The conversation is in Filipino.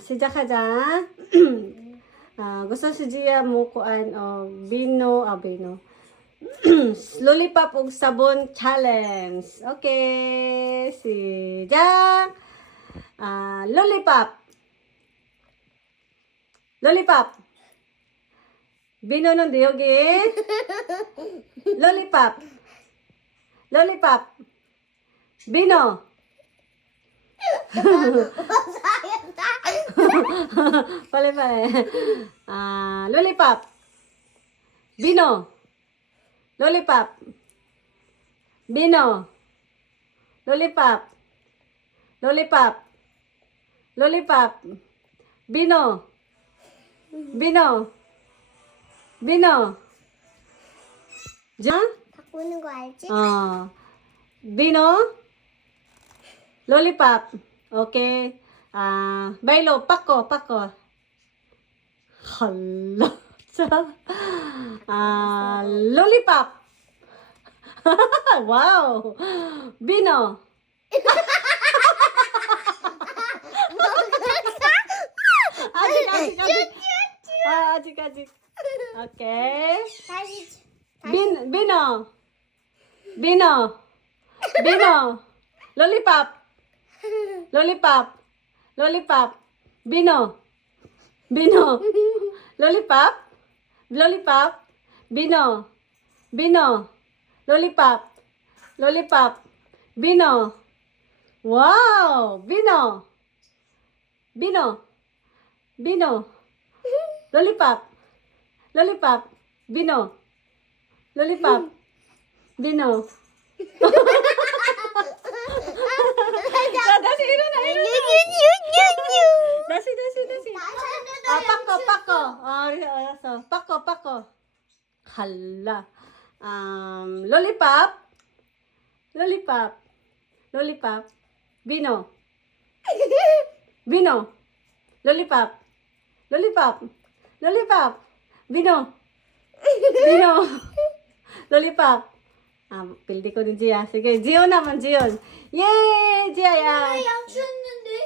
시작하자. gusto si Gia mo kuan bino, bino. Lollipop ug sabon challenge. Okay, si작. Lollipop. Lollipop. Bino nun yogi. Lollipop. Lollipop. Bino. Pale. Lollipop. Bino. Lollipop. Bino. Lollipop. Lollipop. Lollipop. Bino. Bino. Bino. 자? 바꾸는 거 알지? Bino. Lollipop. Okay. Bailo, pako. Hala. Lollipop. Wow. Bino. 아직. Okay. 다시. Bino. Lollipop. Bino. Lollipop. Bino. Lollipop. Bino. Wow. Bino. Lollipop. Bino. 다시 일어나. 다시. 바꿔. 알았어. 바꿔. 갈라. Lollipop. Bino. Lollipop. Bino. Lollipop. pildi ko din Gia. Sige, Gio naman, Gio. Yay! Gia, 양치했는데.